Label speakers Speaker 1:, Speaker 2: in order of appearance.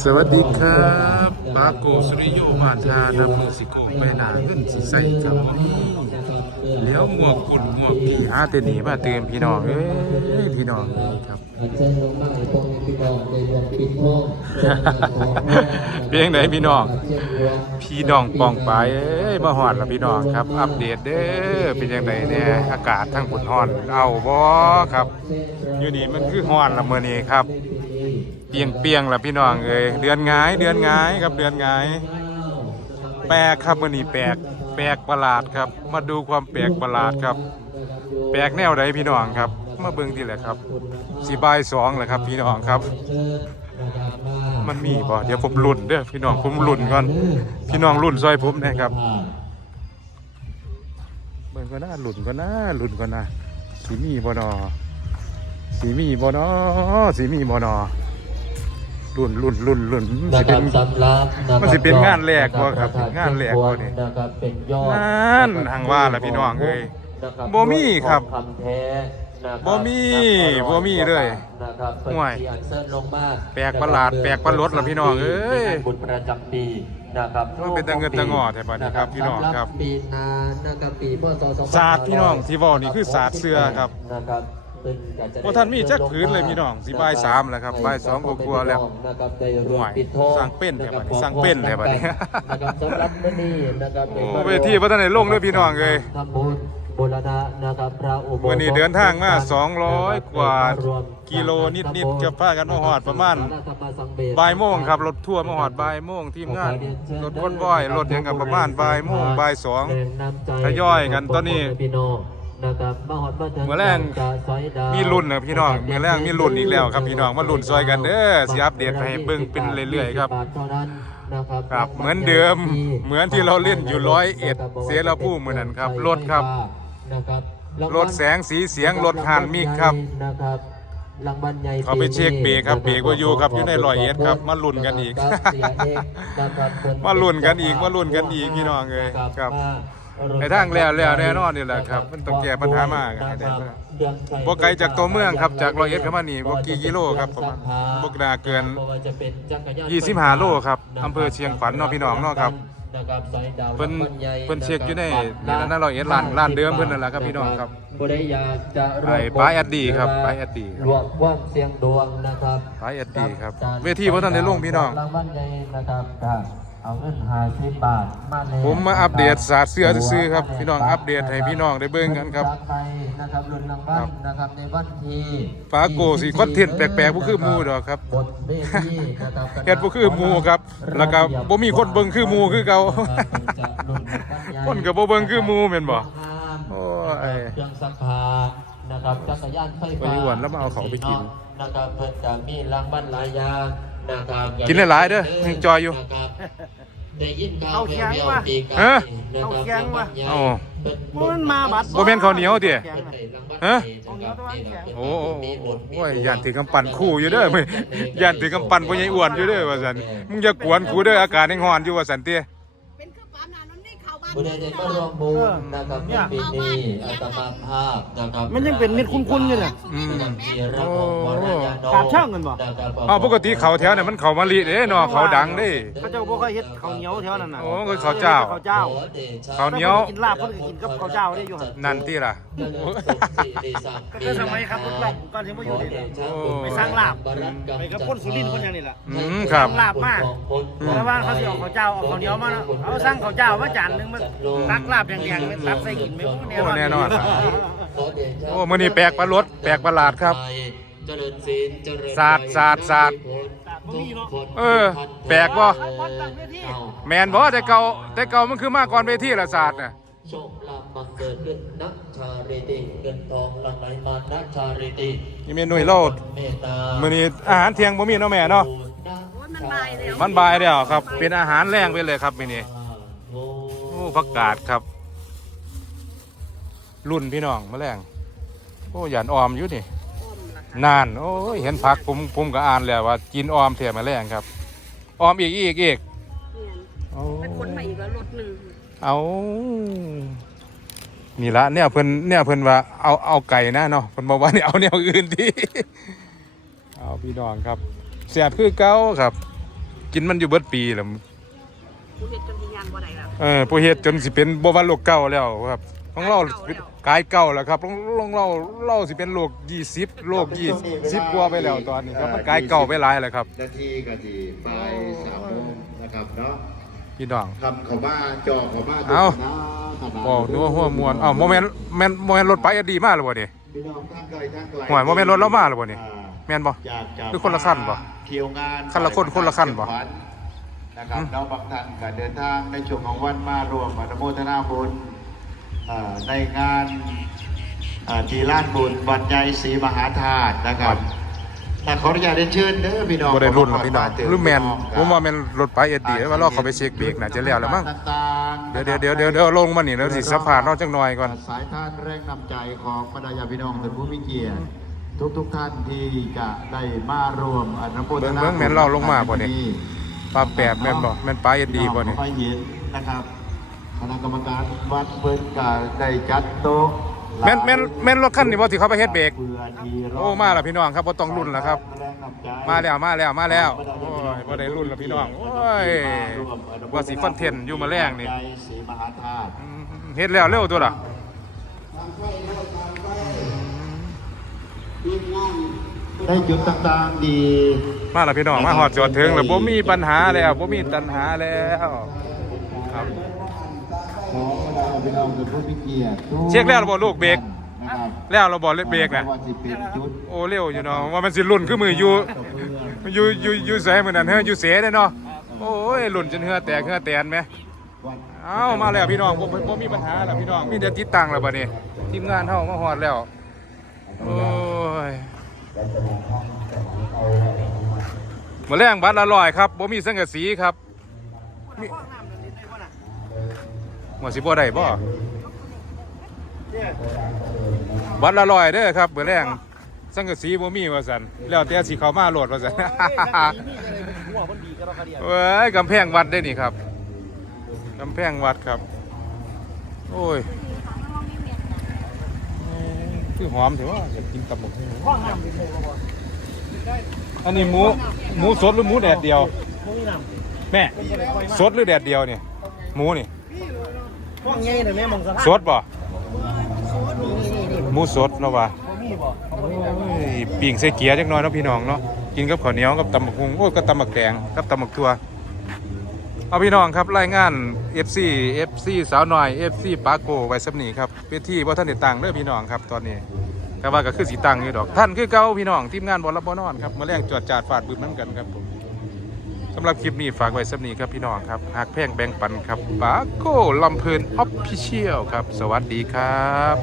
Speaker 1: สวัสดีครับปาโกสุริโยมาทานำมือสิโกไปหนาเงินสิใส่กับบ่มีเลี้ยวหมวกกุ่นหมวกผีหาแต่หนีมาเตือนพี่น้องเอ้ยพี่น้องครับ
Speaker 2: เชิญลงมาให้พวกพี่น้องใด
Speaker 1: พียงไหนพี่น้อง พี่น้องปองไปเอ้ยมาหอดละพี่น้องครับ อัปเดตเด้อเป็นยังไงเนี่ยอากาศทั้งฝนฮ้อน เอาบ่ครับ อยู่นี่มันคือฮ้อนละเมื้อนี้ครับ เปียงเปียงๆละพี่น้องเอ้ยเดือนงายเดือนงายครับเดือนงาย แปลกครับมื้อนี้แปลกแปลกประหลาดครับ มาดูความแปลกประหลาดครับ แปลกแนวใดพี่น้องครับ มาเบิ่งทีแหละครับสีบายสองแหละครับ พี่น้องครับ มันมีบ่เดี๋ยวผมลุ่นเด้อพี่น้องผมลุ่นก่อนพี่น้องลุ่นซอยผมนะครับเบิ่งก็น่าลุ่นก็น่าลุ่นก็น่าสีมีบ่นอสีมีบ่นอสีมีบ่นอ ลุ่นลุ่นลุ่นลุ่นมัน
Speaker 2: นะ
Speaker 1: สิ
Speaker 2: ค
Speaker 1: เป็
Speaker 2: รับ
Speaker 1: น
Speaker 2: สำหรับะครับ
Speaker 1: มันสิเป็นงานแรกบ่ครับะงานแรกบ่นี่
Speaker 2: นะครับเป็นยอด
Speaker 1: นั่นทางว่าล่ะพี่น้องเอ้ย
Speaker 2: นะครับ
Speaker 1: บ่มีครับ
Speaker 2: ทองคำแท้นะครับ
Speaker 1: บ่มีบ่มีเลย
Speaker 2: นะครับ
Speaker 1: ห่วย
Speaker 2: เปิดที่อันเซิร์ลงมา
Speaker 1: แปลกประหลาดแปลกประหลดล่ะพี่น้องเอ้ย
Speaker 2: ป็นงานบุญประจำปีนะครับ
Speaker 1: มันเป็นตะเงินตะงอแท้บัดนี้ครับพี่น้องครับ
Speaker 2: สำหปีนานะครับปีพศ
Speaker 1: ศาสตร์พี่น้องที่เว้านี่คือศาสตร์เสื้อครับ
Speaker 2: นะครับ เป็นการแสดง
Speaker 1: บ่ทันมีจักผืนเลยพี่น้องสิบ่ายสามแล้วครับบ่ายสองกว่าๆแล้ว
Speaker 2: นะครับได้รวม
Speaker 1: ห่วย
Speaker 2: ปิดทอง
Speaker 1: สร้างเป็นแท้บัดนี้สร้างเป็นแท้บัดนี้
Speaker 2: นะครับสำหรับมื้อนี้นะครับ
Speaker 1: โอ้เวทีบ่ทันได้ลงเลยพี่น้องเอ้ย
Speaker 2: ทำบุญบูรณะนะครับพระอุโบสถ
Speaker 1: วันนี้เดินทางมา200 กว่ากิโลนิดๆจะพากันมาฮอดประมาณบ่ายโมงครับรถทัวร์มาหอดบ่ายโมงทีมงานรถคนบ่อยรถหยังกับประมาณบ่ายโมงบ่ายสองทยอยกันตอนนี้ เมื่อแรงมีรุ่นนะพี่น้องเมื่อแรงมีรุ่นอีกแล้วครับพี่น้องมารุ่นซอยกันเด้อสิอัปเดตให้เบิ่งเป็นเรื่อยๆครับครับเหมือนเดิมเหมือนที่เราเล่นอยู่ร้อยเอ็ดเสียละผู้เหมือนนั้นครับรถครับรถแสงสีเสียงรถหันมิกครับ
Speaker 2: นะครับรางวัลใหญ่
Speaker 1: เขาไปเช็คเบรกครับเบรกว่าอยู่ครับอยู่ในร้อยเอ็ดครับมาลุ้นกันอีกมาลุ้นกันอีกมาลุ้นกันอีกพี่น้องเอ้ยครับ ไอ้ทางแล้วแล้วแน่นอนนี่แหละครับมันต้องแก้ปัญหามากให้ได้มากบ่ไกลจากตัวเมืองครับจากร้อยเอ็ดเข้ามานี่บ่กี่กิโลครับประมาณบ่น่าเกิน25โลครับอำเภอเชียงขวัญเนาะพี่น้องเนาะครับเพิ่นเพิ่นเช็คอยู่ในนี่นะร้อยเอ็ดล้านล้านเดิมเพิ่นนั่นแหละครับพี่น้องครับ
Speaker 2: บ่ได้อยากจะรวม
Speaker 1: ไอ้ป้ายแอดดีครับป้ายแอดดี
Speaker 2: รวมความเสียงดวงนะครับ
Speaker 1: ป้ายแอดดีครับเวทีบ่ทันได้ลงพี่น้อง
Speaker 2: รางวัลใหญ่นะครับก็ เอาเงิน50บาทมาแลก
Speaker 1: ผมมาอัปเดตศาสตร์เสื้อซื่อๆครับพี่น้องอัปเดตให้พี่น้องได้เบิ่งกันครับ
Speaker 2: ไปนะครับรุ่นรางวัลนะครับในวันที่
Speaker 1: ปาโกสิคอนเทนต์แปลกๆบ่คือหมู่ดอกครับ
Speaker 2: บนเวทีนะครับ
Speaker 1: เฮ็ดบ่คือหมู่ครับ แล้วก็บ่มีคนเบิ่งคือหมู่คือเก่าคนก็บ่เบิ่งคือหมู่แม่นบ่โอ้ย
Speaker 2: เครื่องซักผ้านะครับจักรยานไฟ
Speaker 1: ไป
Speaker 2: ฟ้า
Speaker 1: อยู่วันแล้วมาเอาของไปกิน
Speaker 2: นะครับเพิ่นจะมีรางวัลหลายอย่างนะครับ
Speaker 1: กินหลายๆเด้อยังจอยอยู่
Speaker 2: นะครับได้ยินข่าว
Speaker 3: เอาแข็ง
Speaker 2: แว่ว
Speaker 3: ว่ะ
Speaker 2: ๆปีกาย
Speaker 1: ฮะ
Speaker 2: นะครับ
Speaker 3: เอาแข็งว่ะ
Speaker 2: รางวัลใหญ่
Speaker 1: เอา
Speaker 2: เพิ่น
Speaker 3: มันมาบัด
Speaker 1: บ่แม่นข้าวเหนียวติ
Speaker 3: แข็งน่ะ
Speaker 1: ฮะ
Speaker 3: เอาเหนียวตะวันแข็ง
Speaker 1: โอ้โอ้โอ้โอ้ยย่านถือกำปั้นคู่อยู่เด้อมึงย่านถือกำปั้นบ่ใหญ่อ้วนอยู่เด้อว่าซั่นมึงอย่ากวนกูเด้ออากาศยังร้อนอยู่ว่าซั่นติ
Speaker 4: บ้าน
Speaker 2: บุญใดๆก็รวมบุญนะครับในปีนี้อาตมาภาพนะครับ
Speaker 3: มันยังเป็นเม็ดคุ้นๆอยู่เนี่ย
Speaker 1: อืม
Speaker 2: ที่ระบบวรยานนท์
Speaker 3: กราบเชิงกันบ่
Speaker 2: นะครับ
Speaker 1: เอาปกติเขาแถวเนี่ยมันเขามะลิเด้เนาะเขาดังเด้
Speaker 3: เขาเจ้าบ่ค่อยเฮ็ดข้าวเหนียวแถวนั้นน่ะ
Speaker 1: โอ้ก็ข้าวเจ้า
Speaker 3: ข้าวเจ้า
Speaker 1: ข้าวเหนียว
Speaker 3: ถ้าพิ่กินลาบเพิ่นก็กินกับข้าวเจ้าได้อยู่หั่น
Speaker 1: นั่นติล่ะ
Speaker 3: ก็คือสมัยครับรถลาบก่อนสิมาอยู่นี่แหละ
Speaker 1: โอ้
Speaker 3: ไปสร้างลาบไปกับคนสุรินทร์คนอย่างนี้ล่ะ
Speaker 1: อืมครับ
Speaker 3: ลาบมาเพราะว่าเขาสิเอาข้าวเจ้าเอาข้าวเหนียวมานะเอาสั่งข้าวเจ้ามาจานหนึงมันตักลาบแดงๆไปตักใส่กินไม่รู้
Speaker 1: โอ้แน่นอนครับ
Speaker 2: โอ้
Speaker 1: โอ้มื้อนี้แปลกประหลดแปลกประหลาดครับ
Speaker 2: เจริญศีลเจริญ
Speaker 1: ศาสตร์ศาสตร์ศาสตร์เออ แปลกบ่แม่นบ่แต่เก่าแต่เก่ามันคือมาก่อนเวทีละศาสตร์น่ะ
Speaker 2: โชคลาภบังเกิดขึ้นนักชาริติเงินทองหลั่งไหลมานักชาริติ
Speaker 1: นี่เมนูโลด
Speaker 2: เมตตา
Speaker 1: มื้อนี้อาหารเที่ยงบ่มีเนาะแม่เนาะ
Speaker 4: โอ้ยมันบายแล้ว
Speaker 1: มันบ่ายแล้วครับ เป็นอาหารแรงไปเลยครับมื้อนี้
Speaker 2: โอ้
Speaker 1: โอ้ผักกาดครับ รุ่นพี่น้องแมลงโอ้หยานออมอยู่นี่
Speaker 4: อ้อมล่ะค่ะ
Speaker 1: นาน โอ้ยเห็นผักผมผมก็อ่านแล้วว่ากินออมแถมแมลงครับ ออมอีกอีกอีก
Speaker 4: เนี่ย
Speaker 1: โอ้
Speaker 4: เป็นคนใหม่อีกแล้วรถหนึ่ง
Speaker 1: เอานี่ละเนี่ยเพิ่นเนี่ยเพิ่นว่าเอาเอาไก่นะเนาะเพิ่นบอกว่าเนี่ยเอาแนวอื่นดีเอาพี่น้องครับเสียบคือเก้าครับ กินมันอยู่เบิดปีแล้ว
Speaker 4: ผู้เฮ็ดจนที่ยานบ่ได้แล้ว
Speaker 1: เออผู้เฮ็ดจนสิเป็นบ่ว่าโรคเก่าแล้วครับของเรากายเก่าแล้วครับของของเราเราสิเป็นโรค20โรค20กว่าไปแล้วตอนนี้ครับมันกายเก่าไปหลายแล้วครับ
Speaker 5: นาทีก็ดีบ่ายสามโมงนะครับเนาะ
Speaker 1: พี่น้อง
Speaker 5: ทำเขามาจอเขามา
Speaker 1: เอ้า
Speaker 5: นะขนาด
Speaker 1: บอกนัวหัวมวนอ้าวโมเมนต์แม่นโมเมนต์รถไปอดีมาหรือบ่นี่
Speaker 5: พี่น้องทั้งไกลทั้งไกล
Speaker 1: ห่วยบ่แม่นรถเรามาหรือบ่นี่
Speaker 5: อ่า
Speaker 1: แม่นบ่
Speaker 5: อยากจะ
Speaker 1: หรือคนละคันบ่
Speaker 5: เที่ยวงาน
Speaker 1: คันละคนคนละคันบ่
Speaker 5: นะครับ
Speaker 1: อืม
Speaker 5: เราบางท่านก็เดินทางในช่วงของวันมารวมอนุโมทนาบุญอ่าในงานอ่าทีลานบุญวันใจศรีมหาธาตุนะครับแต่ขออนุญาตเรียนเชิญเด้อพี่น้อง
Speaker 1: บ่ได้รุ่นหรอกพี่น้อง
Speaker 5: ขบคุณ
Speaker 1: หรือแม่น
Speaker 5: พี่
Speaker 1: ผ
Speaker 5: น้
Speaker 1: ม
Speaker 5: ง
Speaker 1: ว่าแม่นรถไปอดีว่าเราเข้าไปเช็คเบรกน่าจะแล้วแล้วมั้ง
Speaker 5: ต่างๆ
Speaker 1: เดี๋ยวเดี๋ยวเดี๋ยวเดี๋ยวเดี๋ยวลงมานี่แล้วสิสัมภาษณ์เราจักหน่อยก่อน
Speaker 5: สายท่านแรงนำใจของบรรดาญาติพี่น้องท่านผู้มีเกียรติทุกทุกๆท่านที่จะได้มารวมอนุโมทนา
Speaker 1: เบิ่งๆแม่นเราลงมาบ่นี่ ปลาแปดแม่นบ่แม่นปลาอดีบ่นี่
Speaker 5: ค่อยเห็นนะครับคณะกรรมการวัดเพิ่นก็ได้จัดโต๊ะ
Speaker 1: แม่นแม่นแม่นรถคันนี้บ่ที่เขาไปเฮ็ดเบรก
Speaker 5: เพื่อที่ร
Speaker 1: โอ้มาแล้วพี่น้องครับบ่ต้องรุ่นแล้วครับ
Speaker 5: แรงนำใจ
Speaker 1: มาแล้วมาแล้วมาแล้วโอ้ยบ่ได้รุ่นแล้วพี่น้องโอ้ยว่าสิคอนเทนต์อยู่มาแรงนี่
Speaker 5: ใจศรีมหาธาตุ
Speaker 1: อืมเฮ็ดแล้วเร็วตัวล่ะ
Speaker 5: ได้จุดต่างๆดี
Speaker 1: มาแล้วพี่น้องมาฮอดจอดถึงแล้วบ่มีปัญหาแล้วบ่มีตัญหาแล้วครับ
Speaker 5: ของบรรดาพี่น้องท่านผู้มีเกียรติทุ
Speaker 1: เช็คแล้วเหรอบ่ลูกเบรก
Speaker 5: นะครับ
Speaker 1: แล้วเราบ่เล่นเบรกน่ะ
Speaker 5: ว่าสิเป็นจุด
Speaker 1: โอ้เร็วอยู่เนาะว่ามันสิรุ่นคือมืออยู่อยู่อยู่อยู่ไสมื้อนั้นเฮ้ยอยู่เสเด้เนาะโอ้ยรุ่นจนเหือแตกเหือแตนแหม
Speaker 5: วัด
Speaker 1: เอ้ามาแล้วพี่น้องบ่บ่บ่มีปัญหาแล้วพี่น้องมีแต่ติดตั้งแล้วบัดนี้ทีมงานเฮามาฮอดแล้วโอ้ย มื้อแรงบัตรละร้อยครับบ่มีสังกะสีครับมีว่าสิบ่ได้บ่บัตรละร้อยเด้อครับมื้อแรงสังกะสีบ่มีว่าซั่นแล้วแต่สิเขามาโหลดว่าซั่นเว้ยกำแพงวัดได้นี่ครับกำแพงวัดครับ โอ้ย คือหอมถือว่าอยากกินตับหมกอันนี้หมูหมูสดหรือหมูแดดเดียว แม่สดหรือแดดเดียวเนี่ยหมูนี่
Speaker 3: ห้องใหญ่น่ะแม่มองสภาพ
Speaker 1: สดป่ะหมูสดเนาะวะ
Speaker 3: มีบ่
Speaker 1: โอ้ยปิ่งใส่เกียร์จักหน่อยเนาะพี่น้องเนาะกินกับข้าวเหนียวกับตำบักหุ่งโอ้ยกับตำบักแตงกับตำบักตัว เอาพี่น้องครับรายงาน FC FC สาวหน่อย FC ปาโกไว้สำนีครับเวทีบ่ท่านได้ตั้งเด้อพี่น้องครับตอนนี้แต่ว่าก็คือสีตังอยู่ดอก ท่านคือเก่าพี่น้องทีมงานบ่รับบ่นอนครับมาแรงจวดจาดฟาดบึ้มน้ำกันครับผมสำหรับคลิปนี้ฝากไว้สำนีครับพี่น้องครับหากแพงแบ่งปันครับปาโกลำเพลินออฟฟิเชียลครับ สวัสดีครับ